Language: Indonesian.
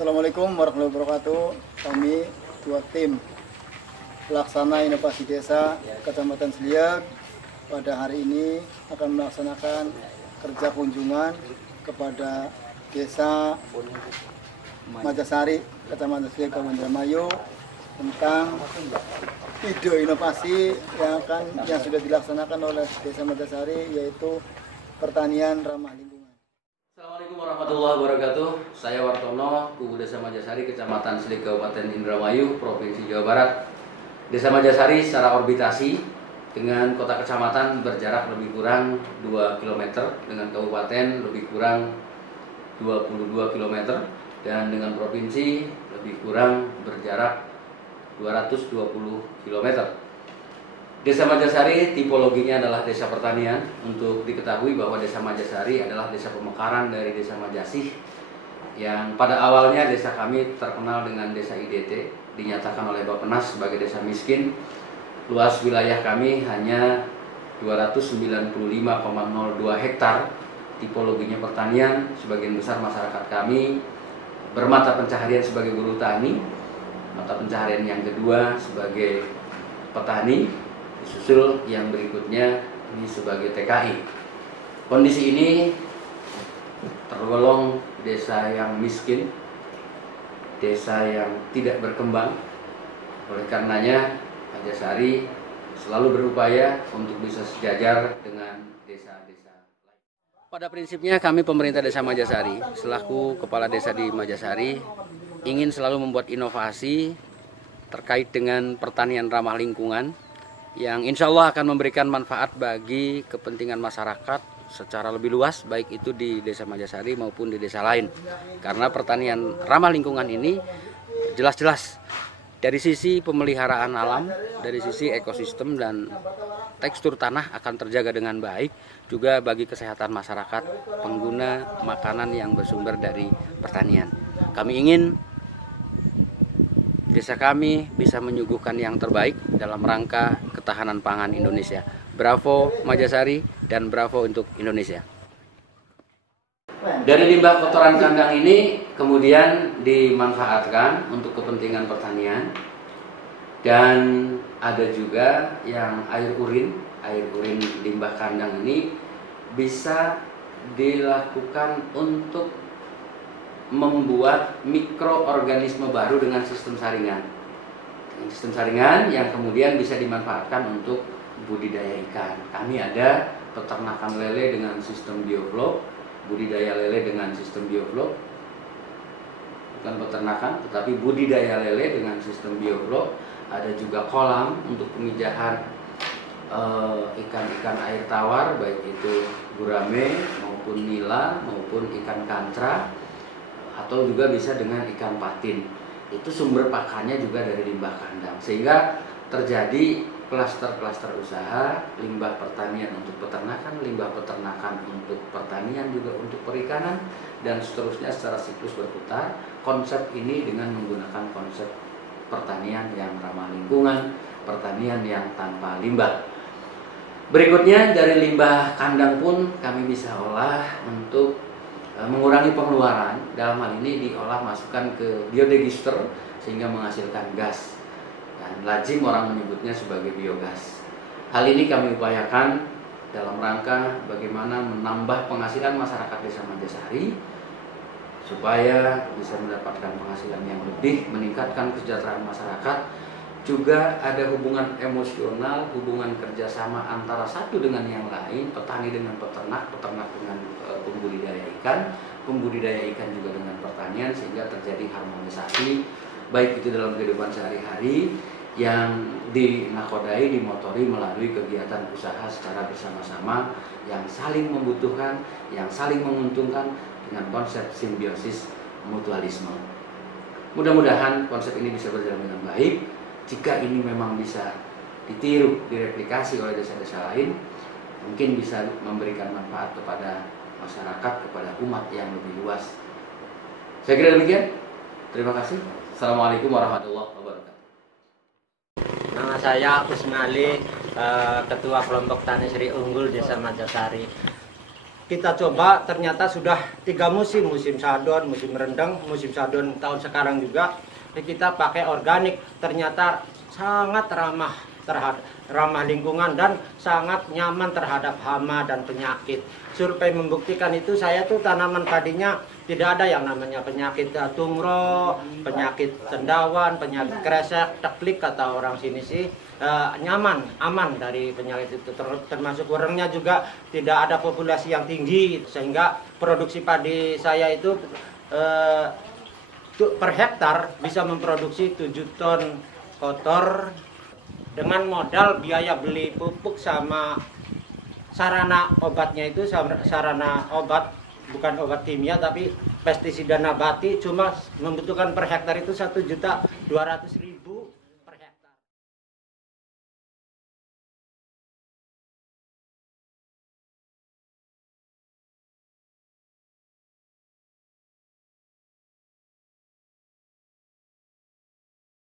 Assalamualaikum warahmatullahi wabarakatuh. Kami dua tim pelaksana inovasi desa Kecamatan Seliag pada hari ini akan melaksanakan kerja kunjungan kepada desa Majasari, Kecamatan Seliag, Kabupaten Indramayu tentang ide inovasi yang sudah dilaksanakan oleh desa Majasari, yaitu pertanian ramah lingkungan. Assalamualaikum warahmatullahi wabarakatuh. Saya Wartono, Kubu Desa Majasari, Kecamatan Seliag, Kabupaten Indramayu, Provinsi Jawa Barat. Desa Majasari secara orbitasi dengan kota kecamatan berjarak lebih kurang 2 km, dengan kabupaten lebih kurang 22 km, dan dengan provinsi lebih kurang berjarak 220 km. Desa Majasari tipologinya adalah desa pertanian. Untuk diketahui bahwa Desa Majasari adalah desa pemekaran dari Desa Majasih, yang pada awalnya desa kami terkenal dengan desa IDT, dinyatakan oleh Bappenas sebagai desa miskin. Luas wilayah kami hanya 295,02 hektar. Tipologinya pertanian. Sebagian besar masyarakat kami bermata pencaharian sebagai buruh tani, mata pencaharian yang kedua sebagai petani, disusul yang berikutnya ini sebagai TKI. Kondisi ini tergolong desa yang miskin, desa yang tidak berkembang. Oleh karenanya Majasari selalu berupaya untuk bisa sejajar dengan desa-desa lain. Pada prinsipnya kami pemerintah Desa Majasari selaku kepala desa di Majasari ingin selalu membuat inovasi terkait dengan pertanian ramah lingkungan yang insya Allah akan memberikan manfaat bagi kepentingan masyarakat secara lebih luas, baik itu di Desa Majasari maupun di desa lain. Karena pertanian ramah lingkungan ini jelas-jelas dari sisi pemeliharaan alam, dari sisi ekosistem dan tekstur tanah akan terjaga dengan baik, juga bagi kesehatan masyarakat pengguna makanan yang bersumber dari pertanian. Kami ingin desa kami bisa menyuguhkan yang terbaik dalam rangka ketahanan pangan Indonesia. Bravo Majasari dan bravo untuk Indonesia. Dari limbah kotoran kandang ini kemudian dimanfaatkan untuk kepentingan pertanian, dan ada juga yang air urin limbah kandang ini bisa dilakukan untuk membuat mikroorganisme baru dengan sistem saringan. Sistem saringan yang kemudian bisa dimanfaatkan untuk budidaya ikan. Kami ada peternakan lele dengan sistem bioflow, budidaya lele dengan sistem bioflow. Bukan peternakan, tetapi budidaya lele dengan sistem bioflow. Ada juga kolam untuk pemijahan ikan-ikan air tawar, baik itu gurame maupun nila maupun ikan kantra, atau juga bisa dengan ikan patin. Itu sumber pakannya juga dari limbah kandang, sehingga terjadi klaster-klaster usaha, limbah pertanian untuk peternakan, limbah peternakan untuk pertanian, juga untuk perikanan, dan seterusnya secara siklus berputar. Konsep ini dengan menggunakan konsep pertanian yang ramah lingkungan, pertanian yang tanpa limbah. Berikutnya, dari limbah kandang pun kami bisa olah untuk mengurangi pengeluaran. Dalam hal ini diolah, masukkan ke biodigester sehingga menghasilkan gas, dan lazim orang menyebutnya sebagai biogas. Hal ini kami upayakan dalam rangka bagaimana menambah penghasilan masyarakat Desa Majasari supaya bisa mendapatkan penghasilan yang lebih, meningkatkan kesejahteraan masyarakat, juga ada hubungan emosional, hubungan kerjasama antara satu dengan yang lain, petani dengan peternak, peternak dengan pembudidaya ikan juga dengan pertanian, sehingga terjadi harmonisasi baik itu dalam kehidupan sehari-hari yang dinakodai, dimotori melalui kegiatan usaha secara bersama-sama yang saling membutuhkan, yang saling menguntungkan dengan konsep simbiosis mutualisme. Mudah-mudahan konsep ini bisa berjalan dengan baik. Jika ini memang bisa ditiru, direplikasi oleh desa-desa lain, mungkin bisa memberikan manfaat kepada masyarakat, kepada umat yang lebih luas. Saya kira demikian. Terima kasih. Assalamualaikum warahmatullahi wabarakatuh. Nama saya Usmali, Ketua Kelompok Tani Sri Unggul Desa Majasari. Kita coba, ternyata sudah 3 musim, musim sadon, musim rendang, musim sadon tahun sekarang juga. Kita pakai organik, ternyata sangat ramah lingkungan dan sangat nyaman terhadap hama dan penyakit. Survei membuktikan itu. Saya tuh tanaman padinya tidak ada yang namanya penyakit tungro, penyakit cendawan, penyakit kresek, teklik kata orang sini sih. Nyaman, aman dari penyakit itu. Termasuk warengnya juga tidak ada populasi yang tinggi, sehingga produksi padi saya itu per hektar bisa memproduksi 7 ton kotor dengan modal biaya beli pupuk sama sarana obatnya itu, sarana obat bukan obat kimia tapi pestisida nabati, cuma membutuhkan per hektar itu 1.200.000.